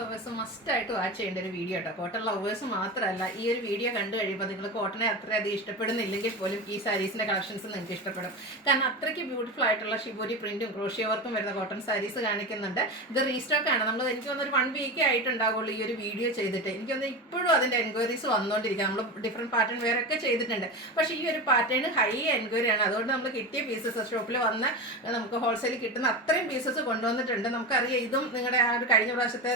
Lovers മസ്റ്റായിട്ട് watch ചെയ്യേണ്ട ഒരു വീഡിയോ കേട്ടോ. കോട്ടൺ ലവേഴ്സ് മാത്രമല്ല, ഈ ഒരു വീഡിയോ കണ്ടു കഴിയുമ്പോൾ നിങ്ങൾ കോട്ടനെ അത്രയധികം ഇഷ്ടപ്പെടുന്നില്ലെങ്കിൽ പോലും ഈ സാരീസിൻ്റെ കളക്ഷൻസ് നിങ്ങൾക്ക് ഇഷ്ടപ്പെടും. കാരണം അത്രയ്ക്ക് ബ്യൂട്ടിഫുൾ ആയിട്ടുള്ള ഷിബോരി പ്രിന്റും ക്രോഷ്യോ വർക്കും വരുന്ന കോട്ടൺ സാരീസ് കാണിക്കുന്നുണ്ട്. ഇത് റീസ്റ്റോക്ക് ആണ്. നമ്മൾ എനിക്ക് തോന്നുന്നു ഒരു 1 വീക്കേ ആയിട്ടുണ്ടാവുള്ളൂ ഈ ഒരു വീഡിയോ ചെയ്തിട്ട്. എനിക്ക് തോന്നുന്നു ഇപ്പോഴും അതിൻ്റെ എൻക്വയറീസ് വന്നുകൊണ്ടിരിക്കുക. നമ്മൾ ഡിഫറെൻറ്റ് പാറ്റേൺ വേറൊക്കെ ചെയ്തിട്ടുണ്ട്. പക്ഷേ ഈ ഒരു പാറ്റേൺ ഹൈ എൻക്വയറി ആണ്. അതുകൊണ്ട് നമ്മൾ കിട്ടിയ പീസസ് ഷോപ്പിൽ വന്ന് നമുക്ക് ഹോൾസെയിൽ കിട്ടുന്ന അത്രയും പീസസ് കൊണ്ടുവന്നിട്ടുണ്ട്. നമുക്കറിയാം ഇതും നിങ്ങളുടെ ആ ഒരു കഴിഞ്ഞ പ്രാവശ്യത്തെ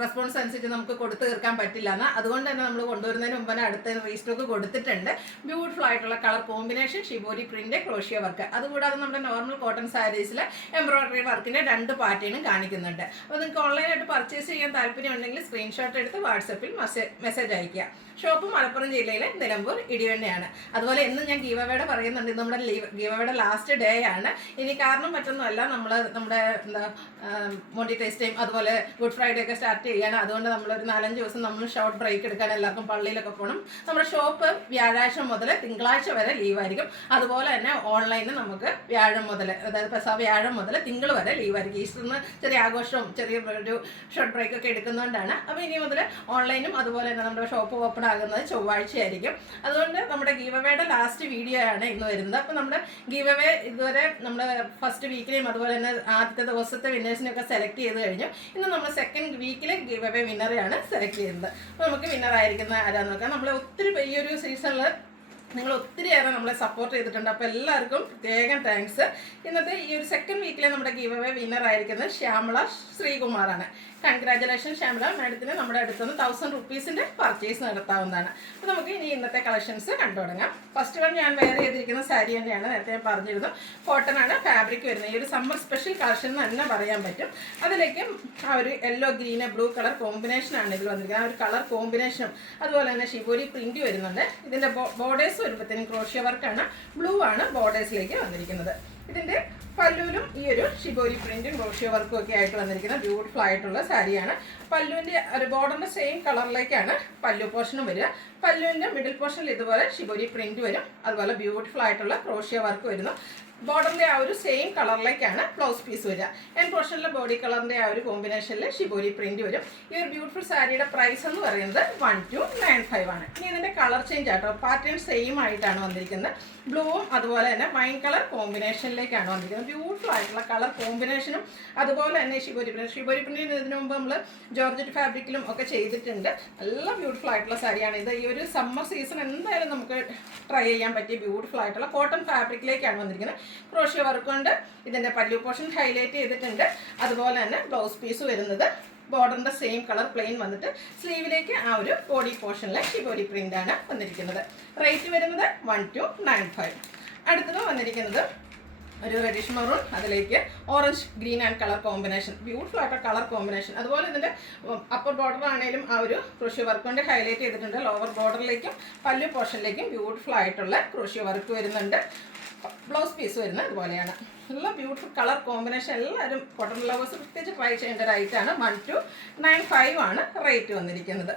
റെസ്പോൺസ് അനുസരിച്ച് നമുക്ക് കൊടുത്തു തീർക്കാൻ പറ്റില്ല എന്ന്. അതുകൊണ്ട് തന്നെ നമ്മൾ കൊണ്ടുവരുന്നതിന് മുമ്പ് തന്നെ അടുത്ത റീസ്റ്റോക്ക് കൊടുത്തിട്ടുണ്ട്. ബ്യൂട്ടിഫുൾ ആയിട്ടുള്ള colour combination, shibori print, crochet work. അതുകൂടാതെ നമ്മുടെ നോർമൽ കോട്ടൺ സാരീസിൽ എംബ്രോയിഡറി വർക്കിന്റെ 2 പാറ്റേണും കാണിക്കുന്നുണ്ട്. അപ്പോൾ നിങ്ങൾക്ക് ഓൺലൈനായിട്ട് പർച്ചേസ് ചെയ്യാൻ താല്പര്യം ഉണ്ടെങ്കിൽ സ്ക്രീൻഷോട്ട് എടുത്ത് വാട്സപ്പിൽ മെസ്സേജ് അയക്കുക. ഷോപ്പ് മലപ്പുറം ജില്ലയിലെ നിലമ്പൂർ ഇടിവണ്ണയാണ്. അതുപോലെ എന്നും ഞാൻ ഗീവ് അവേയുടെ പറയുന്നുണ്ട്, ഇത് നമ്മുടെ ഗീവ് അവേയുടെ ലാസ്റ്റ് ഡേ ആണ്. ഇനി കാരണം മറ്റൊന്നുമല്ല, നമ്മുടെ മോണ്ടി ടേസ്റ്റ് ടൈം അതുപോലെ ഗുഡ് ഫ്രൈഡേ ഒക്കെ സ്റ്റാർട്ട് ചെയ്യാണ്. അതുകൊണ്ട് നമ്മളൊരു 4-5 ദിവസം നമ്മൾ ഷോർട്ട് ബ്രേക്ക് എടുക്കാൻ എല്ലാവർക്കും പള്ളിയിലൊക്കെ പോകണം. നമ്മുടെ ഷോപ്പ് വ്യാഴാഴ്ച മുതൽ തിങ്കളാഴ്ച വരെ ലീവായിരിക്കും. അതുപോലെ തന്നെ ഓൺലൈനിൽ നമുക്ക് വ്യാഴം മുതൽ, അതായത് വ്യാഴം മുതൽ തിങ്കൾ വരെ ലീവായിരിക്കും. ഈസ്റ്ററിന് ചെറിയ ആഘോഷവും ചെറിയ ഒരു ഷോർട്ട് ബ്രേക്ക് ഒക്കെ എടുക്കുന്നതുകൊണ്ടാണ്. അപ്പോൾ ഇനി മുതൽ ഓൺലൈനും അതുപോലെ തന്നെ നമ്മുടെ ഷോപ്പ് ഓപ്പൺ ആകുന്നത് ചൊവ്വാഴ്ചയായിരിക്കും. അതുകൊണ്ട് നമ്മുടെ ഗീവ് അവേയുടെ ലാസ്റ്റ് വീഡിയോ ആണ് ഇന്ന് വരുന്നത്. അപ്പോൾ നമ്മുടെ ഗീവ് അവേ ഇതുവരെ നമ്മൾ ഫസ്റ്റ് വീക്കിലെയും അതുപോലെ തന്നെ ആദ്യത്തെ ദിവസത്തെ വിന്നേഴ്സിനെയൊക്കെ സെലക്ട് ചെയ്ത് കഴിഞ്ഞു. ഇന്ന് നമ്മൾ സെക്കൻഡ് വീക്കിലെ ഗീവ് അവേ വിന്നറെയാണ് സെലക്ട് ചെയ്യുന്നത്. അപ്പോൾ നമുക്ക് വിന്നർ ആയിരിക്കുന്ന ആരാന്ന് നോക്കാം. നമ്മൾ ഒത്തിരി ഈ ഒരു സീസണിൽ നിങ്ങൾ ഒത്തിരിയേറെ നമ്മളെ സപ്പോർട്ട് ചെയ്തിട്ടുണ്ട്. അപ്പോൾ എല്ലാവർക്കും പ്രത്യേകം താങ്ക്സ്. ഇന്നത്തെ ഈ ഒരു സെക്കൻഡ് വീക്കിലെ നമ്മുടെ ഗീവ് അവേ വിന്നർ ആയിരിക്കുന്നത് ശ്യാമള ശ്രീകുമാറാണ്. കൺഗ്രാജുലേഷൻ ശ്യാമള മാഡത്തിന്. നമ്മുടെ അടുത്തുനിന്ന് 1000 റുപ്പീസിൻ്റെ പർച്ചേസ് നടത്താവുന്നതാണ്. അപ്പോൾ നമുക്ക് ഇനി ഇന്നത്തെ കളക്ഷൻസ് കണ്ടു തുടങ്ങാം. ഫസ്റ്റ് വൺ ഞാൻ വെയർ ചെയ്തിരിക്കുന്ന സാരി തന്നെയാണ്. നേരത്തെ ഞാൻ പറഞ്ഞിരുന്നു കോട്ടൺ ആണ് ഫാബ്രിക് വരുന്നത്. ഈ ഒരു സമ്മർ സ്പെഷ്യൽ കളക്ഷൻ എന്ന് തന്നെ പറയാൻ പറ്റും. അതിലേക്ക് ആ ഒരു യെല്ലോ ഗ്രീന് ബ്ലൂ കളർ കോമ്പിനേഷനാണ് ഇതിൽ വന്നിരിക്കുന്നത്. ആ ഒരു കളർ കോമ്പിനേഷനും അതുപോലെ തന്നെ ഷിബോരി പ്രിന്റ് വരുന്നുണ്ട്. ഇതിൻ്റെ ബോർഡേഴ്സ് വരുമ്പോഴത്തേനും ക്രോഷ്യോ വർക്കാണ്, ബ്ലൂ ആണ് ബോർഡേഴ്സിലേക്ക് വന്നിരിക്കുന്നത്. ഇതിൻ്റെ പല്ലുവിലും ഈ ഒരു ഷിബോരി പ്രിന്റും ക്രോഷ്യോ വർക്കും ഒക്കെ ആയിട്ട് വന്നിരിക്കുന്ന ബ്യൂട്ടിഫുൾ ആയിട്ടുള്ള സാരിയാണ്. പല്ലുവിൻ്റെ ഒരു ബോർഡറിൻ്റെ സെയിം കളറിലേക്കാണ് പല്ലു പോർഷനും വരിക. പല്ലുവിൻ്റെ മിഡിൽ പോർഷനിൽ ഇതുപോലെ ഷിബോരി പ്രിന്റ് വരും. അതുപോലെ ബ്യൂട്ടിഫുൾ ആയിട്ടുള്ള ക്രോഷ്യോ വർക്ക് വരുന്നു. ബോർഡറിൻ്റെ ആ ഒരു സെയിം കളറിലേക്കാണ് ബ്ലൗസ് പീസ് വരിക. എൻഡ് പോർഷനിലെ ബോഡി കളറിൻ്റെ ആ ഒരു കോമ്പിനേഷനിൽ ഷിബോരി പ്രിന്റ് വരും. ഈ ഒരു ബ്യൂട്ടിഫുൾ സാരിയുടെ പ്രൈസ് എന്ന് പറയുന്നത് 1295 ആണ്. ഇനി ഇതിൻ്റെ കളർ ചേഞ്ച് ആട്ടോ. പാറ്റേൺ സെയിം ആയിട്ടാണ് വന്നിരിക്കുന്നത്. ബ്ലൂവും അതുപോലെ തന്നെ വൈൻ കളർ കോമ്പിനേഷനിലേക്കാണ് വന്നിരിക്കുന്നത്. ബ്യൂട്ടിഫുൾ ആയിട്ടുള്ള കളർ കോമ്പിനേഷനും അതുപോലെ തന്നെ ഷിബോരി പ്രിന്റിന് ഇതിനു മുമ്പ് നമ്മൾ ജോർജറ്റ് ഫാബ്രിക്കിലും ഒക്കെ ചെയ്തിട്ടുണ്ട്. നല്ല ബ്യൂട്ടിഫുൾ ആയിട്ടുള്ള സാരിയാണ് ഇത്. ഈ ഒരു സമ്മർ സീസൺ എന്തായാലും നമുക്ക് ട്രൈ ചെയ്യാൻ പറ്റിയ ബ്യൂട്ടിഫുൾ ആയിട്ടുള്ള കോട്ടൺ ഫാബ്രിക്കിലേക്കാണ് വന്നിരിക്കുന്നത്. ക്രോഷ്യോ വർക്ക് കൊണ്ട് ഇതിൻ്റെ പല്ലു പോർഷൻ ഹൈലൈറ്റ് ചെയ്തിട്ടുണ്ട്. അതുപോലെ തന്നെ ബ്ലൗസ് പീസ് വരുന്നത് ബോർഡറിൻ്റെ സെയിം കളർ പ്ലെയിൻ വന്നിട്ട് സ്ലീവിലേക്ക് ആ ഒരു ബോഡി പോർഷനിലെ ഷിബോരി പ്രിൻ്റാണ് വന്നിരിക്കുന്നത്. റേറ്റ് വരുന്നത് 1295. അടുത്തത് വന്നിരിക്കുന്നത് ഒരു റെഡിഷ് മെറൂൺ, അതിലേക്ക് orange green and colour combination. Beautiful ആയിട്ട് കളർ കോമ്പിനേഷൻ. അതുപോലെ ഇതിൻ്റെ അപ്പർ ബോർഡർ ആണെങ്കിലും ആ ഒരു ക്രോഷ്യോ വർക്ക് കൊണ്ട് ഹൈലൈറ്റ് ചെയ്തിട്ടുണ്ട്. ലോവർ ബോർഡറിലേക്കും പല്ലു പോർഷനിലേക്കും ബ്യൂട്ടിഫുൾ ആയിട്ടുള്ള ക്രോഷ്യോ വർക്ക് വരുന്നുണ്ട്. ബ്ലൗസ് പീസ് വരുന്നത് ഇതുപോലെയാണ്. നല്ല ബ്യൂട്ടിഫുൾ കളർ കോമ്പിനേഷൻ. എല്ലാവരും കോട്ടൺ ലവേഴ്സ് പ്രത്യേകിച്ച് ട്രൈ ചെയ്യേണ്ട ഒരു ഐറ്റമാണ്. 1295 ആണ് റേറ്റ് വന്നിരിക്കുന്നത്.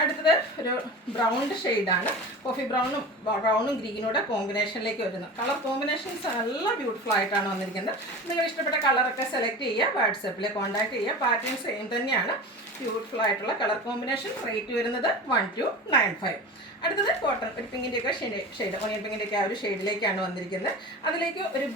അടുത്തത് ഒരു ബ്രൗൺ ഷെയ്ഡാണ്. കോഫി ബ്രൗണും ഗ്രീനൂടെ കോമ്പിനേഷനിലേക്ക് വരുന്നത്. കളർ കോമ്പിനേഷൻസ് നല്ല ബ്യൂട്ടിഫുൾ ആയിട്ടാണ് വന്നിരിക്കുന്നത്. നിങ്ങൾ ഇഷ്ടപ്പെട്ട കളറൊക്കെ സെലക്ട് ചെയ്യുക, വാട്സപ്പിൽ കോൺടാക്ട് ചെയ്യുക. പാറ്റേൺ സെയിം തന്നെയാണ്. ബ്യൂട്ടിഫുൾ ആയിട്ടുള്ള കളർ കോമ്പിനേഷൻ. റേറ്റ് വരുന്നത് 1295. അടുത്തത് കോട്ടൺ ഒരു പിങ്കിൻ്റെയൊക്കെ ഷെയ്ഡ്, ഓണിയൻ പിങ്കിൻ്റെയൊക്കെ ആ ഒരു ഷെയ്ഡിലേക്കാണ് വന്നിരിക്കുന്നത്. അതിലേക്ക് ഒരു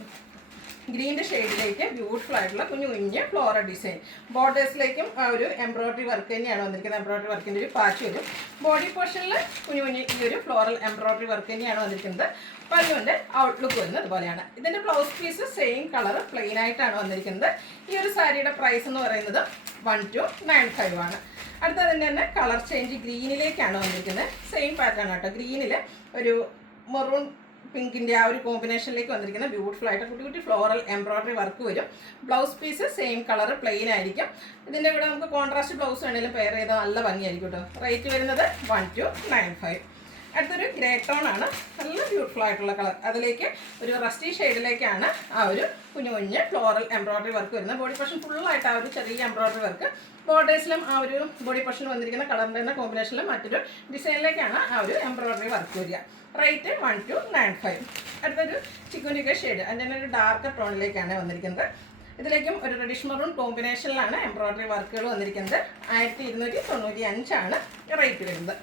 ഗ്രീൻ്റെ ഷെയ്ഡിലേക്ക് ബ്യൂട്ടിഫുൾ ആയിട്ടുള്ള കുഞ്ഞു ഫ്ലോറൽ ഡിസൈൻ. ബോർഡേഴ്സിലേക്കും ആ ഒരു എംബ്രോയിഡറി വർക്ക് തന്നെയാണ് വന്നിരിക്കുന്നത്. എംബ്രോയിഡറി വർക്കിൻ്റെ ഒരു പാച്ച് വരും. ബോഡി പോർഷനിൽ കുഞ്ഞു ഈ ഒരു ഫ്ലോറൽ എംബ്രോയിഡറി വർക്ക് തന്നെയാണ് വന്നിരിക്കുന്നത്. പല്ലുവിൻ്റെ ഔട്ട്ലുക്ക് വരുന്നത് അതുപോലെയാണ്. ഇതിൻ്റെ blouse piece same colour plain ആയിട്ടാണ് വന്നിരിക്കുന്നത്. ഈ ഒരു സാരിയുടെ പ്രൈസ് എന്ന് പറയുന്നത് 1295 ആണ്. അടുത്തതിൻ്റെ തന്നെ കളർ ചേഞ്ച് ഗ്രീനിലേക്കാണ് വന്നിരിക്കുന്നത്. സെയിം പാറ്റേൺ ആട്ടോ. ഗ്രീനിൽ ഒരു മെറൂൺ പിങ്കിൻ്റെ ആ ഒരു കോമ്പിനേഷനിലേക്ക് വന്നിരിക്കുന്ന ബ്യൂട്ടിഫുൾ ആയിട്ട് കുട്ടി ഫ്ലോറൽ എംബ്രോയിഡറി വർക്ക് വരും. Blouse piece same colour plain ആയിരിക്കും. ഇതിൻ്റെ ഇവിടെ നമുക്ക് കോൺട്രാസ്റ്റ് ബ്ലൗസ് വേണമെങ്കിലും പെയർ ചെയ്താൽ നല്ല ഭംഗിയായിരിക്കും കേട്ടോ. റേറ്റ് വരുന്നത് 1295. അടുത്തൊരു ഗ്രേ ടോൺ ആണ്. നല്ല ബ്യൂട്ടിഫുൾ ആയിട്ടുള്ള കളർ. അതിലേക്ക് ഒരു റസ്റ്റി ഷെയ്ഡിലേക്കാണ് ആ ഒരു കുഞ്ഞു ഫ്ലോറൽ എംബ്രോയിഡറി വർക്ക് വരുന്നത്. ബോഡി പോർഷൻ ഫുള്ളായിട്ട് ആ ഒരു ചെറിയ എംബ്രോയിഡറി വർക്ക്. ബോർഡേഴ്സിലും ആ ഒരു ബോഡി പോർഷൻ വന്നിരിക്കുന്ന കളറിൻ്റെ തന്നെ കോമ്പിനേഷനിലും മറ്റൊരു ഡിസൈനിലേക്കാണ് ആ ഒരു എംബ്രോയിഡറി വർക്ക് വരിക. റേറ്റ് 1295. അടുത്തൊരു ചിക്കുനിക്ക ഷെയ്ഡ്, അതിൻ്റെ തന്നെ ഒരു ഡാർക്ക് ടോണിലേക്കാണ് വന്നിരിക്കുന്നത്. ഇതിലേക്കും ഒരു റെഡിഷ് മെറൂൺ കോമ്പിനേഷനിലാണ് എംബ്രോയ്ഡറി വർക്കുകൾ വന്നിരിക്കുന്നത്. 1295 റേറ്റ് വരുന്നത്.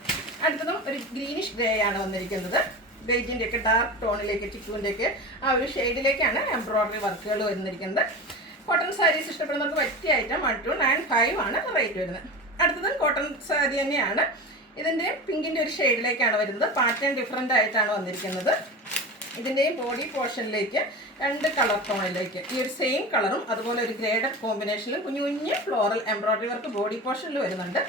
അടുത്തതും ഒരു ഗ്രീനിഷ് ഗ്രേ ആണ് വന്നിരിക്കുന്നത്. ബേജിൻ്റെ ഒക്കെ ഡാർക്ക് ടോണിലേക്ക് ചിക്കുവിൻ്റെ ഒക്കെ ആ ഒരു ഷെയ്ഡിലേക്കാണ് എംബ്രോയ്ഡറി വർക്കുകൾ വന്നിരിക്കുന്നത്. കോട്ടൺ സാരീസ് ഇഷ്ടപ്പെടുന്നവർക്ക് പറ്റിയ ഐറ്റം 1295 റേറ്റ് വരുന്നത്. അടുത്തത് കോട്ടൺ സാരി തന്നെയാണ്. ഇതിൻ്റെ പിങ്കിൻ്റെ ഒരു ഷെയ്ഡിലേക്കാണ് വരുന്നത്. പാറ്റേൺ ഡിഫറെൻ്റ് ആയിട്ടാണ് വന്നിരിക്കുന്നത്. ഇതിൻ്റെയും ബോഡി പോർഷനിലേക്ക് 2 കളർ ടോണിലേക്ക് ഈ ഒരു സെയിം കളറും അതുപോലെ ഒരു ഗ്രേഡഡ് കോമ്പിനേഷനിലും കുഞ്ഞു കുഞ്ഞ് ഫ്ലോറൽ എംബ്രോയ്ഡറി വർക്ക് ബോഡി പോർഷനിൽ വരുന്നുണ്ട്.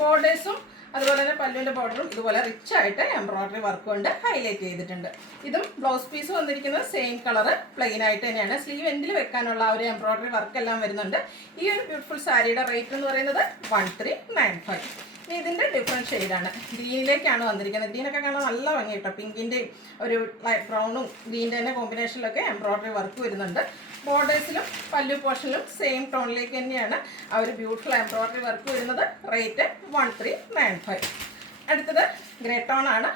ബോർഡേഴ്സും അതുപോലെ തന്നെ പല്ലുവിൻ്റെ ബോർഡറും ഇതുപോലെ റിച്ച് ആയിട്ട് എംബ്രോയ്ഡറി വർക്ക് കൊണ്ട് ഹൈലൈറ്റ് ചെയ്തിട്ടുണ്ട്. ഇതും ബ്ലൗസ് പീസ് വന്നിരിക്കുന്നത് സെയിം കളറ് പ്ലെയിൻ ആയിട്ട് തന്നെയാണ്. സ്ലീവ് എൻഡിൽ വെക്കാനുള്ള ആ ഒരു എംബ്രോയ്ഡറി വർക്ക് എല്ലാം വരുന്നുണ്ട്. ഈ ഒരു ബ്യൂട്ടിഫുൾ സാരിയുടെ റേറ്റ് എന്ന് പറയുന്നത് 1395. ഇനി ഇതിൻ്റെ ഡിഫറെൻറ്റ് ഷെയ്ഡാണ്. ഗ്രീനിലേക്കാണ് വന്നിരിക്കുന്നത്. ഗ്രീനൊക്കെ കാണാൻ നല്ല ഭംഗി കേട്ടോ. പിങ്കിൻ്റെയും ഒരു ലൈറ്റ് ബ്രൗണും ഗ്രീൻ്റെ തന്നെ കോമ്പിനേഷനിലൊക്കെ എംബ്രോയ്ഡറി വർക്ക് വരുന്നുണ്ട്. ബോർഡേഴ്സിലും പല്ലു പോർഷനിലും സെയിം ടോണിലേക്ക് തന്നെയാണ് ആ ഒരു ബ്യൂട്ടിഫുൾ എംബ്രോയ്ഡറി വർക്ക് വരുന്നത്. റേറ്റ് 1395. അടുത്തത് ഗ്രേ ടോൺ ആണ്.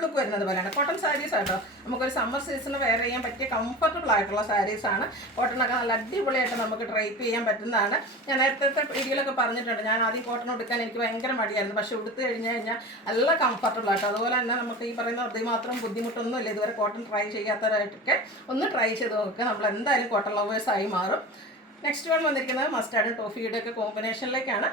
ലുക്ക് വരുന്നത് പോലെയാണ്. കോട്ടൺ സാരീസ് ആട്ടോ. നമുക്കൊരു സമ്മർ സീസണിൽ വെയർ ചെയ്യാൻ പറ്റിയ കംഫർട്ടബിൾ ആയിട്ടുള്ള സാരീസാണ്. കോട്ടണൊക്കെ നല്ല അടിപൊളിയായിട്ട് നമുക്ക് ഡ്രൈപ്പ് ചെയ്യാൻ പറ്റുന്നതാണ്. ഞാൻ നേരത്തെ വീഡിയോയിലൊക്കെ പറഞ്ഞിട്ടുണ്ട്, ഞാൻ ആദ്യം കോട്ടൺ ഉടുക്കാൻ എനിക്ക് ഭയങ്കര മടിയായിരുന്നു. പക്ഷേ ഉടുത്ത് കഴിഞ്ഞാൽ നല്ല കംഫർട്ടബിൾ ആട്ടോ. അതുപോലെ തന്നെ നമുക്ക് ഈ പറയുന്ന അതിമാത്രം ബുദ്ധിമുട്ടൊന്നുമില്ല. ഇതുവരെ കോട്ടൺ ട്രൈ ചെയ്യാത്തവരായിട്ടൊക്കെ ഒന്ന് ട്രൈ ചെയ്ത് നോക്കുക. നമ്മൾ എന്തായാലും കോട്ടൺ ലവേഴ്സായി മാറും. നെക്സ്റ്റ് വൺ വന്നിരിക്കുന്നത് മസ്റ്റാർഡും ടോഫിയുടെ ഒക്കെ കോമ്പിനേഷനിലേക്കാണ്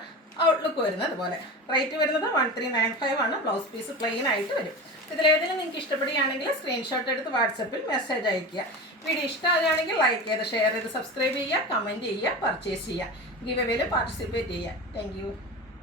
ഔട്ട്ലുക്ക് വരുന്നത്. അതുപോലെ റേറ്റ് വരുന്നത് 1395 ബ്ലൗസ് പീസ് പ്ലെയിൻ ആയിട്ട് വരും. ഇതിലേതെങ്കിലും നിങ്ങൾക്ക് ഇഷ്ടപ്പെടുകയാണെങ്കിൽ സ്ക്രീൻഷോട്ട് എടുത്ത് വാട്സപ്പിൽ മെസ്സേജ് അയയ്ക്കുക. വീഡിയോ ഇഷ്ടമാകുകയാണെങ്കിൽ ലൈക്ക് ചെയ്ത് ഷെയർ ചെയ്ത് സബ്സ്ക്രൈബ് ചെയ്യുക, കമൻറ്റ് ചെയ്യുക, പർച്ചേസ് ചെയ്യുക, ഗിവ് അവേയിൽ പാർട്ടിസിപ്പേറ്റ് ചെയ്യുക. താങ്ക്